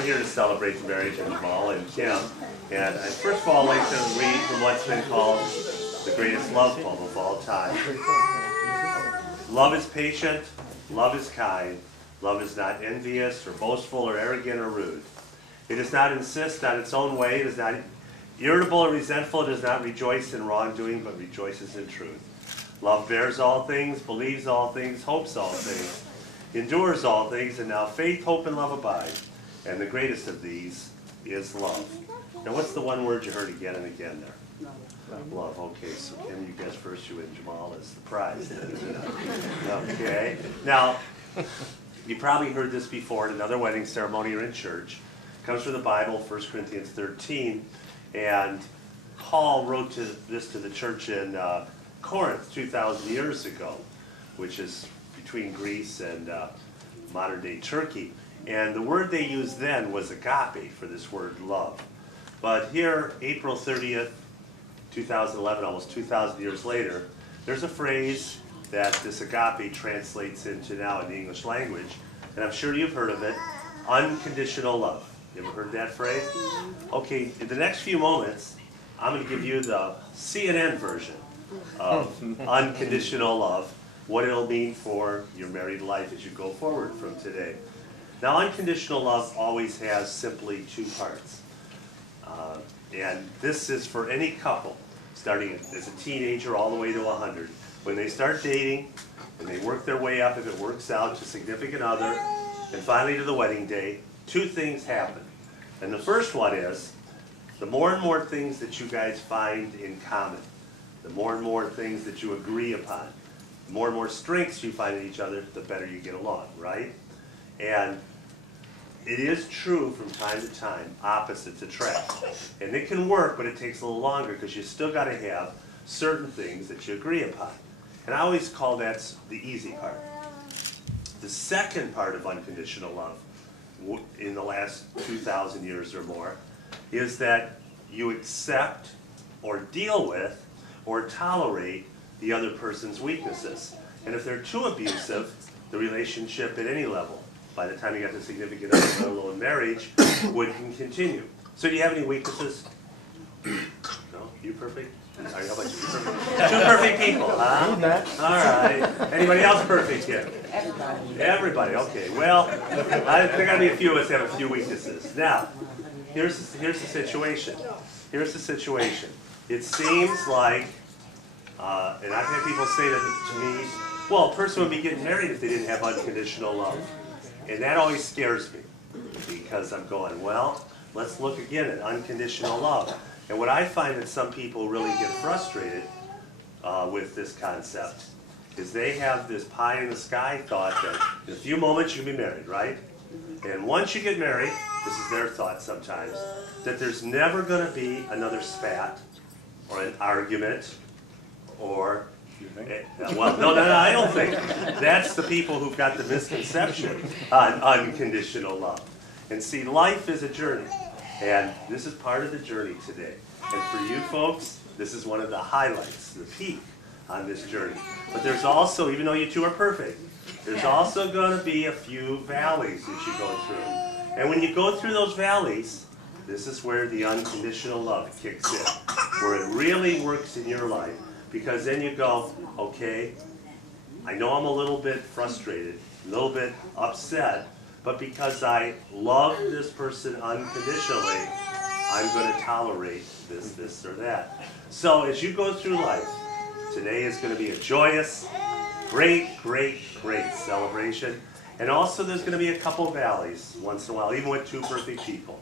we're here to celebrate the marriage of Jamall and Kim. And I first of all like to read from what's been called the greatest love poem of all time. Love is patient, love is kind, love is not envious or boastful or arrogant or rude. It does not insist on its own way, it is not irritable or resentful, it does not rejoice in wrongdoing, but rejoices in truth. Love bears all things, believes all things, hopes all things, endures all things, and now faith, hope, and love abide. And the greatest of these is love. Now what's the one word you heard again and again there? Love. Okay, so Kim, you guess first, you and Jamall is the prize. Okay. Now, you probably heard this before at another wedding ceremony or in church. It comes from the Bible, 1 Corinthians 13. And Paul wrote this to the church in Corinth 2,000 years ago, which is between Greece and modern-day Turkey. And the word they used then was agape for this word love. But here, April 30th, 2011, almost 2,000 years later, there's a phrase that this agape translates into now in the English language, and I'm sure you've heard of it, unconditional love. You ever heard that phrase? Okay, in the next few moments, I'm going to give you the CNN version of unconditional love, what it'll mean for your married life as you go forward from today. Now, unconditional love always has simply two parts. And this is for any couple, starting as a teenager all the way to 100. When they start dating, and they work their way up, if it works out, to significant other, and finally to the wedding day, two things happen. And the first one is, the more and more things that you guys find in common, the more and more things that you agree upon, the more and more strengths you find in each other, the better you get along, right? And it is true from time to time, opposites attract. And it can work, but it takes a little longer because you still got to have certain things that you agree upon. And I always call that the easy part. The second part of unconditional love, in the last 2,000 years or more, is that you accept or deal with or tolerate the other person's weaknesses. And if they're too abusive, the relationship at any level, by the time you get to significant other, let alone marriage, wouldn't continue. So do you have any weaknesses? No? You perfect? Sorry, how about you? Perfect? Two perfect people, huh? All right. Anybody else perfect here? Everybody. Everybody, okay. Well, I think there's got to be a few of us that have a few weaknesses. Now, here's the situation. Here's the situation. It seems like, and I've had people say that to me, well, a person would be getting married if they didn't have unconditional love. And that always scares me, because I'm going, well, let's look again at unconditional love. And what I find that some people really get frustrated with this concept is they have this pie in the sky thought that in a few moments you'll be married, right? And once you get married, this is their thought sometimes, that there's never going to be another spat or an argument or... Well, no, I don't think. That's the people who've got the misconception on unconditional love. And see, life is a journey, and this is part of the journey today. And for you folks, this is one of the highlights, the peak on this journey. But there's also, even though you two are perfect, there's also going to be a few valleys that you go through. And when you go through those valleys, this is where the unconditional love kicks in, where it really works in your life. Because then you go, okay, I know I'm a little bit frustrated, a little bit upset, but because I love this person unconditionally, I'm going to tolerate this, or that. So as you go through life, today is going to be a joyous, great celebration. And also there's going to be a couple valleys once in a while, even with two perfect people.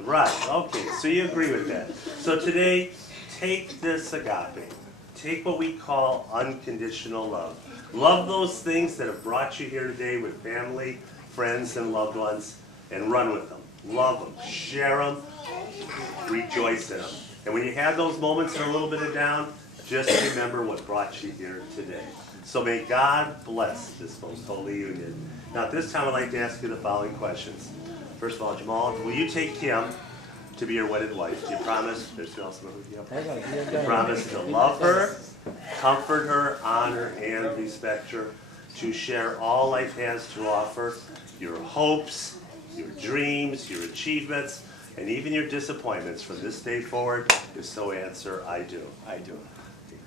Right, okay, so you agree with that. So today, take this agape. Take what we call unconditional love. Love those things that have brought you here today with family, friends, and loved ones, and run with them. Love them. Share them. Rejoice in them. And when you have those moments and a little bit of down, just remember what brought you here today. So may God bless this most holy union. Now at this time I'd like to ask you the following questions. First of all, Jamall, will you take Kim to be your wedded wife? Do you promise? There's who else? You promise to love her, comfort her, honor, and respect her, to share all life has to offer, your hopes, your dreams, your achievements, and even your disappointments from this day forward? If so, answer, I do. I do.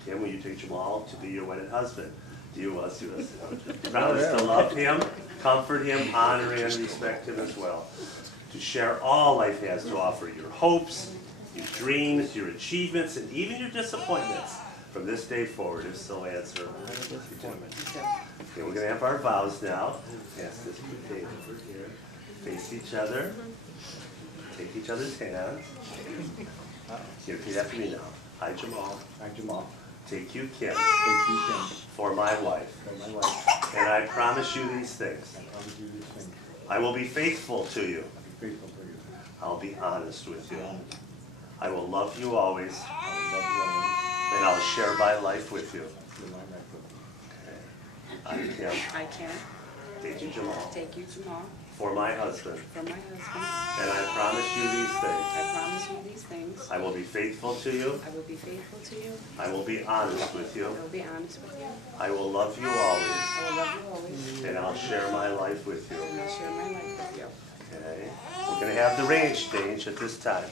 Kim, will you take Jamall to be your wedded husband? Do you promise to love him, comfort him, honor and respect him as well? To share all life has to offer, your hopes, your dreams, your achievements, and even your disappointments from this day forward? If so, answer, I do. Okay, we're going to have our vows now. Pass this potato over here. Face each other. Take each other's hands. Here, repeat after me now. I, Jamall. I, Jamall. Take you, Kim. Take you, Kim. For my wife. For my wife. And I promise you these things. I promise you these things. I will be faithful to you. I'll be faithful to you. I'll be honest with you. I will love you always. I will love you always. And I'll share my life with you. Share my life with you. I, Kim. I can Take you, Jamall. take you tomorrow For my husband. for my husband. And I promise you these things. I promise you these things. I will be faithful to you. I will be faithful to you. I will be honest with you. I will be honest with you. I will love you always. I will love you always. And I'll share my life with you. And I'll share my life with you. Okay? We're going to have the ring exchange at this time.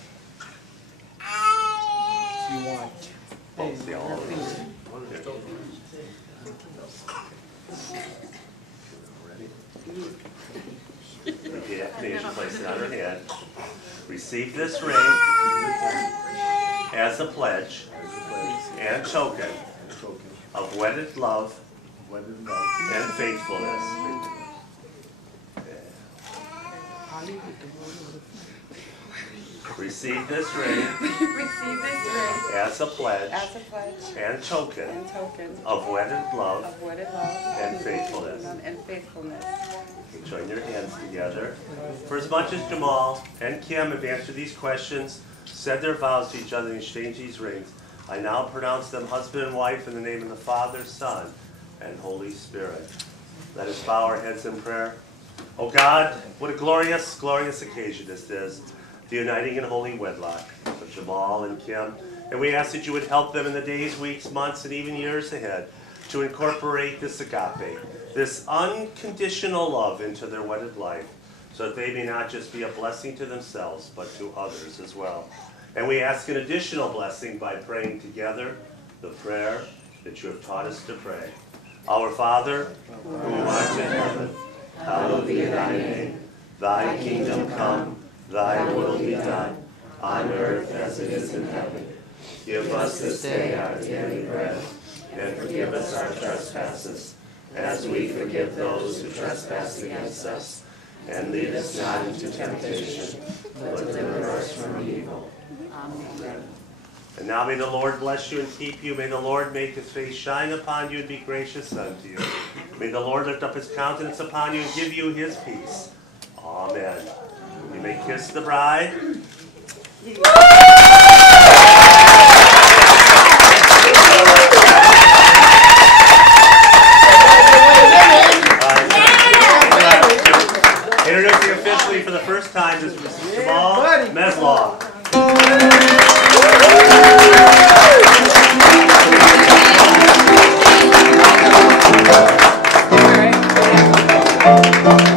You want. Both the all of us. Ready? Repeat after me as you place it on her hand. Receive this ring as a pledge and token of wedded love and faithfulness. Receive this ring Receive this ring as a pledge as a pledge and token and token of wedded love of wedded love and faithfulness. and faithfulness. Join your hands together. For as much as Jamall and Kim have answered these questions, said their vows to each other and exchanged these rings, I now pronounce them husband and wife in the name of the Father, Son, and Holy Spirit. Let us bow our heads in prayer. Oh God, what a glorious, glorious occasion this is, the uniting in holy wedlock of Jamall and Kim. And we ask that you would help them in the days, weeks, months, and even years ahead to incorporate this agape, this unconditional love into their wedded life, so that they may not just be a blessing to themselves, but to others as well. And we ask an additional blessing by praying together the prayer that you have taught us to pray. Our Father, who art in heaven, hallowed be thy name. Thy kingdom come, thy will be done, on earth as it is in heaven. Give us this day our daily bread, and forgive us our trespasses, as we forgive those who trespass against us. And lead us not into temptation, but deliver us from evil. Amen. And now may the Lord bless you and keep you. May the Lord make his face shine upon you and be gracious unto you. May the Lord lift up his countenance upon you and give you his peace. Amen. You may kiss the bride. Introducing officially for the first time is Jamall Mesleh. All right.